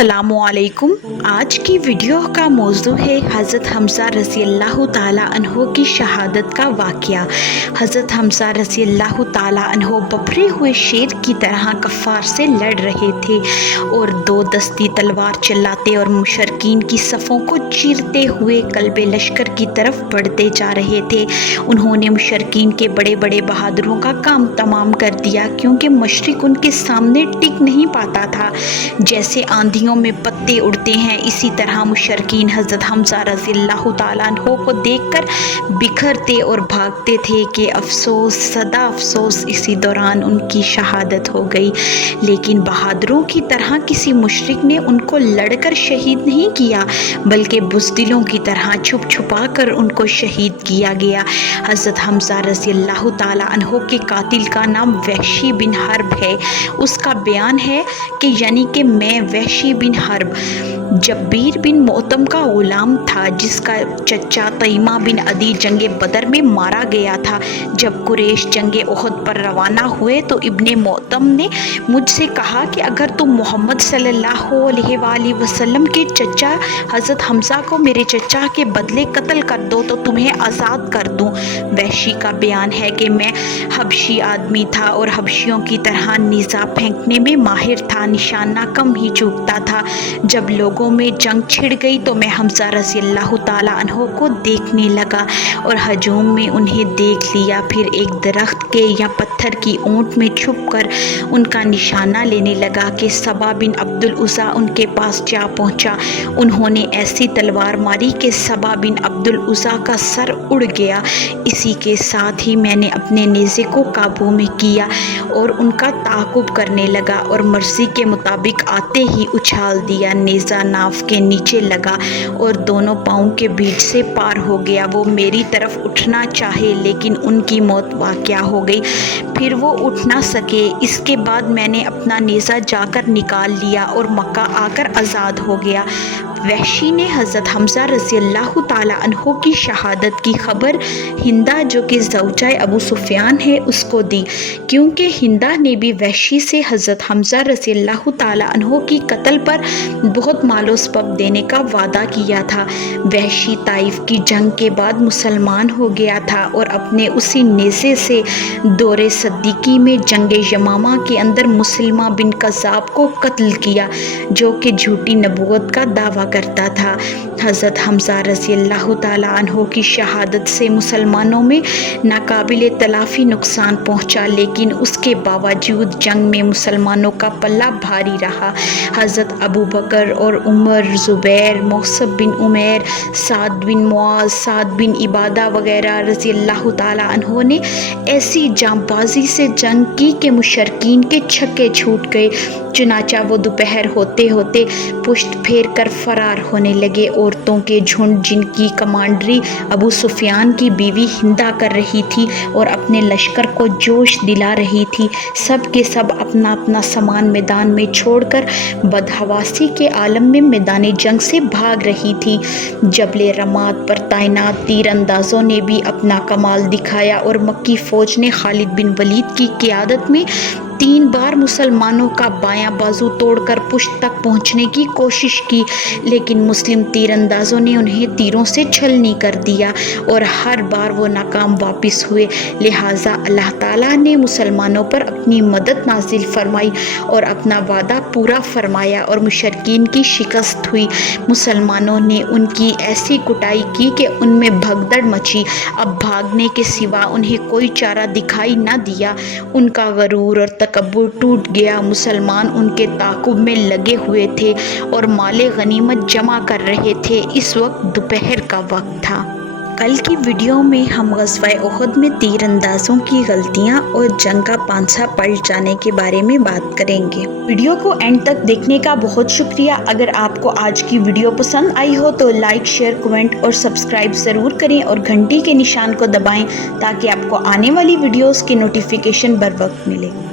अस्सलामुअलैकुम। आज की वीडियो का मौजू है हज़रत हमज़ा रज़ी अल्लाह ताला अन्हो की शहादत का वाक़या। हज़रत हमज़ा रज़ी अल्लाह ताला अन्हो बफरे हुए शेर की तरह कफ़ार से लड़ रहे थे और दो दस्ती तलवार चलाते और मुशरकीन की सफ़ों को चीरते हुए कल्बे लश्कर की तरफ बढ़ते जा रहे थे। उन्होंने मुशरकीन के बड़े बड़े बहादुरों का काम तमाम कर दिया, क्योंकि मशरिक उनके सामने टिक नहीं पाता था। जैसे आंधियों में पत्ते उड़ते हैं, इसी तरह मुशरकीन हज़रत हमज़ा रज़ियल्लाहु ताला अन्हो को देखकर बिखरते और भागते थे कि अफसोस, सदा अफसोस, इसी दौरान उनकी शहादत हो गई। लेकिन बहादुरों की तरह किसी मुशरिक ने उनको लड़कर शहीद नहीं किया, बल्कि बुज़दिलों की तरह छुप छुपा कर उनको शहीद किया गया। हज़रत हमज़ा रज़ियल्लाहु ताला अन्हो के कातिल का नाम वहशी बिन हर्ब है। उसका बयान है कि यानी कि मैं वहशी बिन हर्ब जब्बीर बिन मोतम का गुलाम था, जिसका चचा तईमा बिन अदी जंगे बदर में मारा गया था। जब कुरैश जंगे उहद पर रवाना हुए तो इब्ने मोतम ने मुझसे कहा कि अगर तुम मोहम्मद सल्लल्लाहु अलैहि वसल्लम के चचा हज़रत हमज़ा को मेरे चचा के बदले कत्ल कर दो तो तुम्हें आज़ाद कर दूं। वहशी का बयान है कि मैं हबशी आदमी था और हबशियों की तरह निज़ा फेंकने में माहिर था, निशाना कम ही चूकता था। जब लोगों में जंग छिड़ गई तो मैं हमज़ा रज़ियल्लाहु ताला अन्हो को देखने लगा और हजूम में उन्हें देख लिया। फिर एक दरख्त के या पत्थर की ओंट में छुपकर उनका निशाना लेने लगा कि सबा बिन अब्दुल उज़्ज़ा उनके पास जा पहुंचा। उन्होंने ऐसी तलवार मारी कि सबा बिन अब्दुल उज़्ज़ा का सर उड़ गया। इसी के साथ ही मैंने अपने नेज़े को काबू में किया और उनका ताक़ुब करने लगा और मर्ज़ी के मुताबिक आते ही उछाल दिया। नेज़ा नाव के नीचे लगा और दोनों पाँव के बीच से पार हो गया। वो मेरी तरफ उठना चाहे, लेकिन उनकी मौत वाक़या हो गई। फिर वो उठ ना सके। इसके बाद मैंने अपना नेज़ा जाकर निकाल लिया और मक्का आकर आज़ाद हो गया। वहशी ने हज़रत हमज़ा रज़ियल्लाहु ताला अन्हो की शहादत की खबर हिंदा, जो कि ज़ौजाए अबू सुफ़ियान है, उसको दी, क्योंकि हिंदा ने भी वहशी से हज़रत हमज़ा रज़ियल्लाहु ताला अन्हो की कत्ल पर बहुत मालो सबब देने का वादा किया था। वहशी ताइफ की जंग के बाद मुसलमान हो गया था और अपने उसी नेज़े से दौरे सद्दीकी में जंगे यमामा के अंदर मुसलमा बिन कज़्ज़ाब को कत्ल किया, जो कि झूठी नबूवत का दावा करता था। हज़रत हमज़ा रज़ियल्लाहु ताला अन्हो की शहादत से मुसलमानों में नाकाबिले तलाफ़ी नुकसान पहुँचा, लेकिन उसके बावजूद जंग में मुसलमानों का पल्ला भारी रहा। हज़रत अबू बकर और उमर, ज़ुबैर, मौसब बिन उमैर, साद बिन मुआज़, साद बिन इबादा वगैरह रज़ियल्लाहु ताला अन्हो ने ऐसी जांबाज़ी से जंग की कि मुशरकीन के छक्के छूट गए। चुनाचा वो दोपहर होते होते पुष्ट फेर कर फरार होने लगे। औरतों के झुंड, जिनकी कमांडरी अबू सुफ़ियान की बीवी हिंदा कर रही थी और अपने लश्कर को जोश दिला रही थी, सब के सब अपना अपना सामान मैदान में छोड़कर बदहवासी के आलम में मैदान जंग से भाग रही थी। जबले रमात पर तैनात तीरंदाजों ने भी अपना कमाल दिखाया और मक्की फ़ौज ने खालिद बिन वलीद की क़ियादत में 3 बार मुसलमानों का बायां बाजू तोड़कर पुष्ट तक पहुंचने की कोशिश की, लेकिन मुस्लिम तीरंदाजों ने उन्हें तीरों से छलनी कर दिया और हर बार वो नाकाम वापस हुए। लिहाजा अल्लाह ताला ने मुसलमानों पर अपनी मदद नाजिल फरमाई और अपना वादा पूरा फरमाया और मुशरकीन की शिकस्त हुई। मुसलमानों ने उनकी ऐसी कुटाई की कि उनमें भगदड़ मची। अब भागने के सिवा उन्हें कोई चारा दिखाई न दिया। उनका गरूर और तकब्बुर टूट गया। मुसलमान उनके ताक़ुब में लगे हुए थे और माले गनीमत जमा कर रहे थे। इस वक्त दोपहर का वक्त था। कल की वीडियो में हम ग़ज़वाए उहद में तीरंदाज़ों की गलतियां और जंग का पांसा पलट जाने के बारे में बात करेंगे। वीडियो को एंड तक देखने का बहुत शुक्रिया। अगर आपको आज की वीडियो पसंद आई हो तो लाइक, शेयर, कमेंट और सब्सक्राइब ज़रूर करें और घंटी के निशान को दबाएं ताकि आपको आने वाली वीडियोज़ के नोटिफिकेशन बर वक्त मिले।